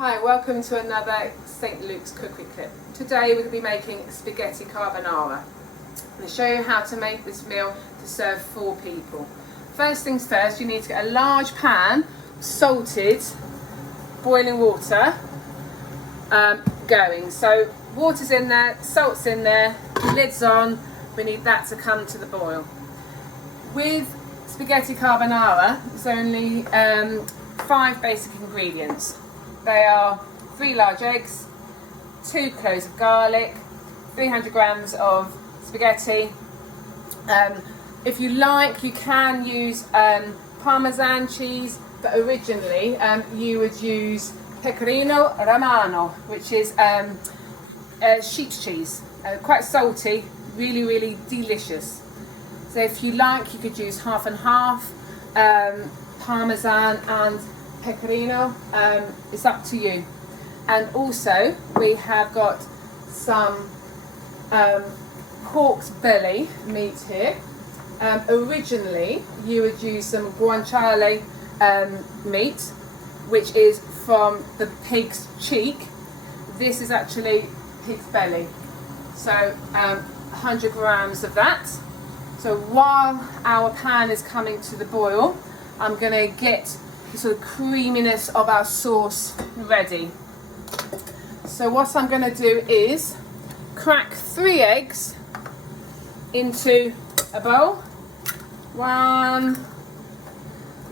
Hi, welcome to another St. Luke's cookery clip. Today we're going to be making spaghetti carbonara. I'm going to show you how to make this meal to serve 4 people. First things first, you need to get a large pan, salted, boiling water going. So water's in there, salt's in there, lid's on, we need that to come to the boil. With spaghetti carbonara, there's only 5 basic ingredients. They are 3 large eggs, 2 cloves of garlic, 300 grams of spaghetti. If you like, you can use parmesan cheese, but originally you would use pecorino romano, which is sheep cheese, quite salty, really delicious. So if you like, you could use half and half, parmesan and pecorino. It's up to you. And also we have got some pork's belly meat here. Originally you would use some guanciale meat, which is from the pig's cheek. This is actually pig's belly, so 100 grams of that. So while our pan is coming to the boil, I'm going to get the sort of creaminess of our sauce ready. So what I'm going to do is crack 3 eggs into a bowl. 1,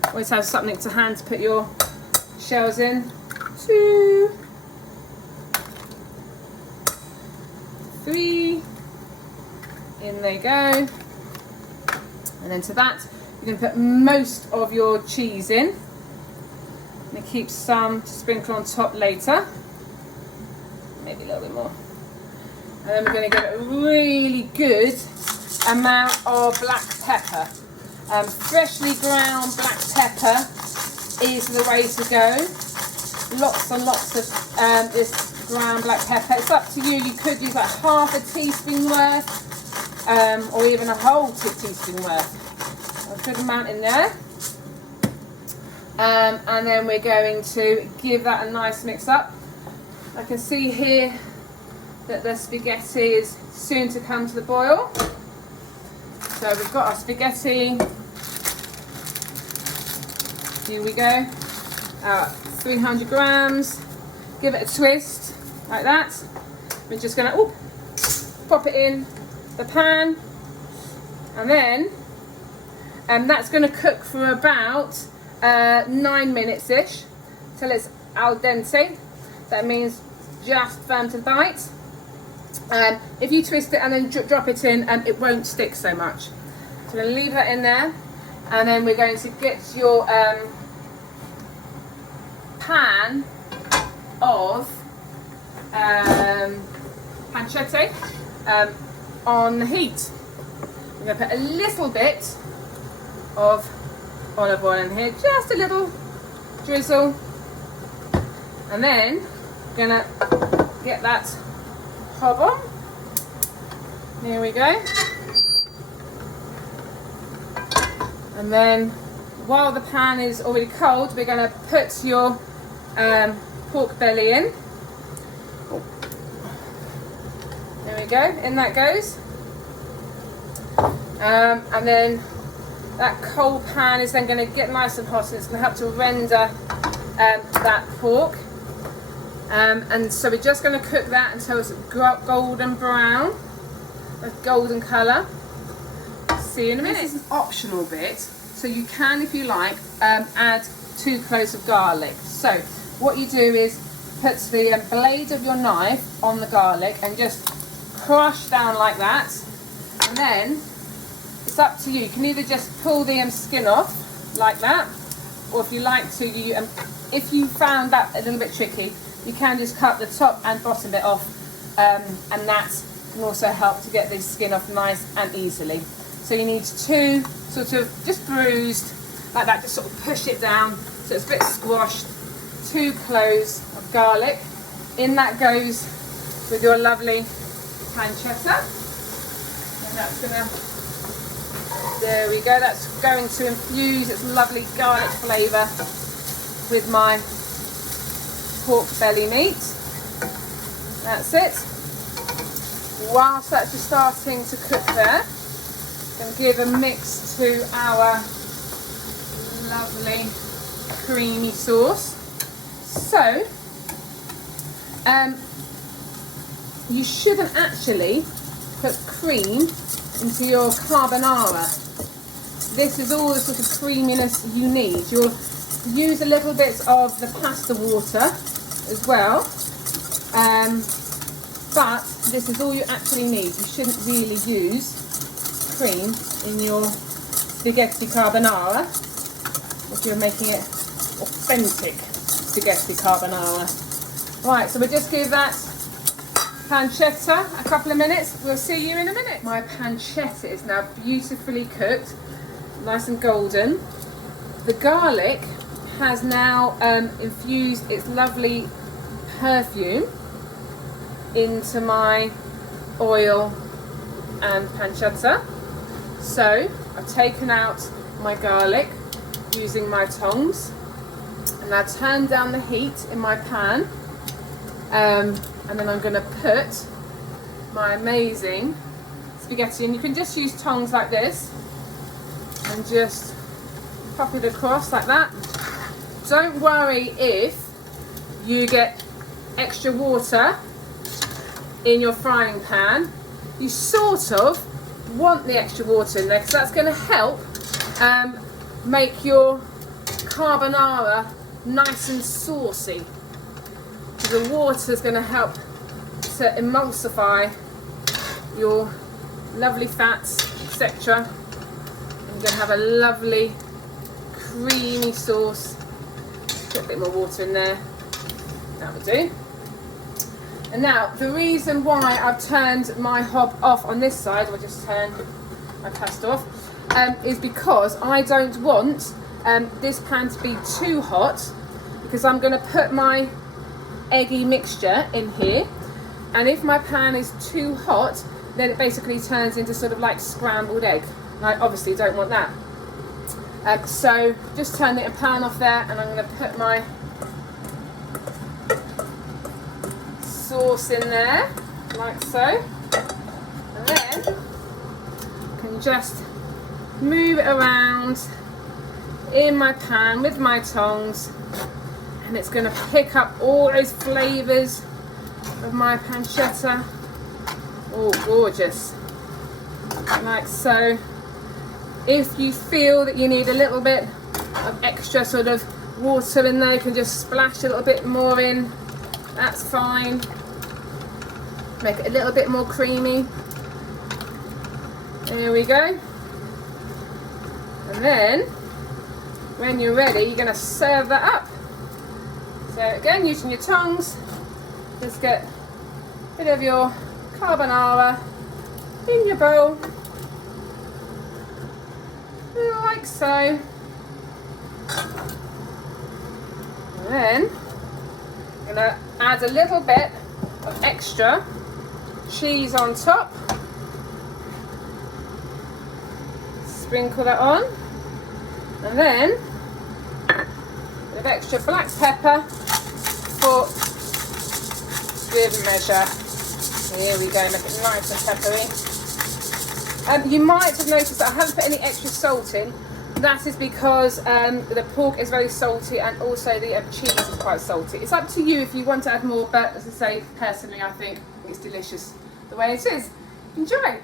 always have something to hand to put your shells in. 2, 3, in they go. And then to that, you're going to put most of your cheese in. And keep some to sprinkle on top later. Maybe a little bit more. And then we're going to give it a really good amount of black pepper. Freshly ground black pepper is the way to go. Lots and lots of this ground black pepper. It's up to you. You could use like half a teaspoon worth, or even a whole teaspoon worth. A good amount in there. And then we're going to give that a nice mix up. I can see here that the spaghetti is soon to come to the boil. So we've got our spaghetti. Here we go. 300 grams. Give it a twist like that. We're just going to pop it in the pan, and then that's going to cook for about 9 minutes ish till it's al dente. That means just firm to bite. If you twist it and then drop it in, it won't stick so much. So we're going to leave that in there, and then we're going to get your pan of pancetta on the heat. We're going to put a little bit of olive oil in here, just a little drizzle, and then we're gonna get that hob on. Here we go. And then while the pan is already cold, we're going to put your pork belly in. There we go, in that goes. And then that cold pan is then going to get nice and hot, and it's going to help to render that pork. And so we're just going to cook that until it's golden brown, a golden colour. See you in a minute. This is an optional bit, so you can, if you like, add 2 cloves of garlic. So what you do is put the blade of your knife on the garlic and just crush down like that, and then it's up to you. You can either just pull the skin off like that, or if you like to, if you found that a little bit tricky, you can just cut the top and bottom bit off, and that can also help to get the skin off nice and easily. So you need 2 sort of just bruised like that, just sort of push it down so it's a bit squashed. 2 cloves of garlic. In that goes with your lovely pancetta, and that's gonna, there we go, that's going to infuse its lovely garlic flavour with my pork belly meat. That's it. Whilst that's just starting to cook there, I'm going to give a mix to our lovely creamy sauce. So, you shouldn't actually put cream into your carbonara. This is all the sort of creaminess you need. You'll use a little bit of the pasta water as well, but this is all you actually need. You shouldn't really use cream in your spaghetti carbonara if you're making it authentic spaghetti carbonara. Right, so we'll just give that pancetta a couple of minutes. We'll see you in a minute. My pancetta is now beautifully cooked, nice and golden. The garlic has now infused its lovely perfume into my oil and pancetta. So I've taken out my garlic using my tongs, and I've turned down the heat in my pan, and then I'm going to put my amazing spaghetti, and you can just use tongs like this and just pop it across like that. Don't worry if you get extra water in your frying pan. You sort of want the extra water in there because that's going to help make your carbonara nice and saucy. The water is going to help to emulsify your lovely fats, etc. And you're going to have a lovely creamy sauce. Put a bit more water in there. That will do. And now, the reason why I've turned my hob off on this side, I'll just turn my pasta off, is because I don't want this pan to be too hot, because I'm going to put my eggy mixture in here, and if my pan is too hot, then it basically turns into sort of like scrambled egg, and I obviously don't want that. So just turn the pan off there, and I'm going to put my sauce in there like so, and then I can just move it around in my pan with my tongs, and it's going to pick up all those flavours of my pancetta. Oh, gorgeous. Like so. If you feel that you need a little bit of extra sort of water in there, you can just splash a little bit more in. That's fine. Make it a little bit more creamy. There we go. And then, when you're ready, you're going to serve that up. So again, using your tongs, just get a bit of your carbonara in your bowl, like so. And then I'm going to add a little bit of extra cheese on top. Sprinkle that on, and then a bit of extra black pepper for good measure. Here we go, make it nice and peppery. You might have noticed that I haven't put any extra salt in. That is because the pork is very salty, and also the cheese is quite salty. It's up to you if you want to add more, but as I say, personally I think it's delicious the way it is. Enjoy!